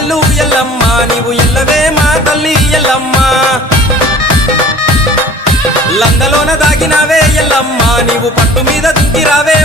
చెల్లెల్లు ఎల్లమ్మ నీవు ఎల్లవే మా తల్లి ఎల్లమ్మ లందలోన దాగినావే ఎల్లమ్మ నీవు పట్టు మీద దుంకిరావే